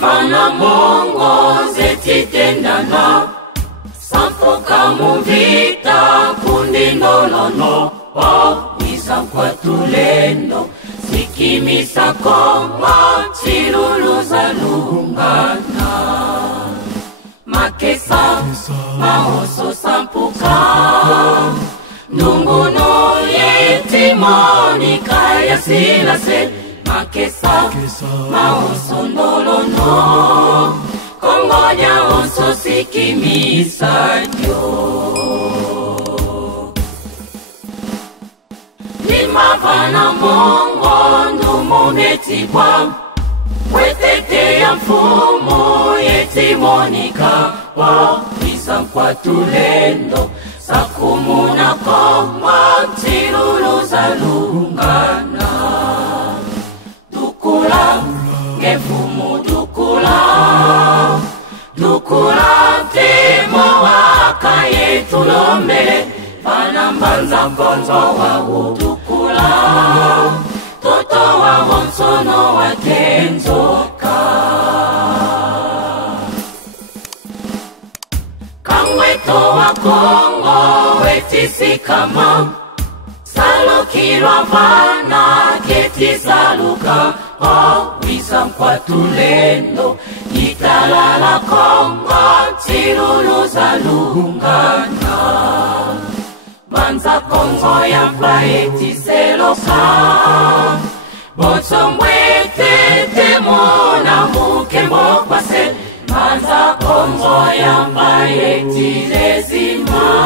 Vana mongo zetitendana Sampoka muvita kundi nolono Wisa kwa tulendo Sikimisa koma Chirulu za lungana Makesa Mahoso sampuka Nunguno yetimoni Kaya silase Makesa, maoso nolono Kongonya onso sikimisa jo Lima vana mongo ndumunetibwa Wetete ya mfumo yetimonika Wisa kwa tulendo Sakumuna koma Chirulu za lungana Dukula, ngefumu dukula Dukula temo waka yetulombe Panambanza mponzo wawu dukula Toto wa wonsono wa kenzoka Kamweto wa Kongo wetisikama Salukirwa vana keti saluka Wisa kwa tulendo Italala konga Chirulu za lungana Banza kongo ya mpaeti seloka Bocho mwete temona mukembo kwase Banza kongo ya mpaeti lezima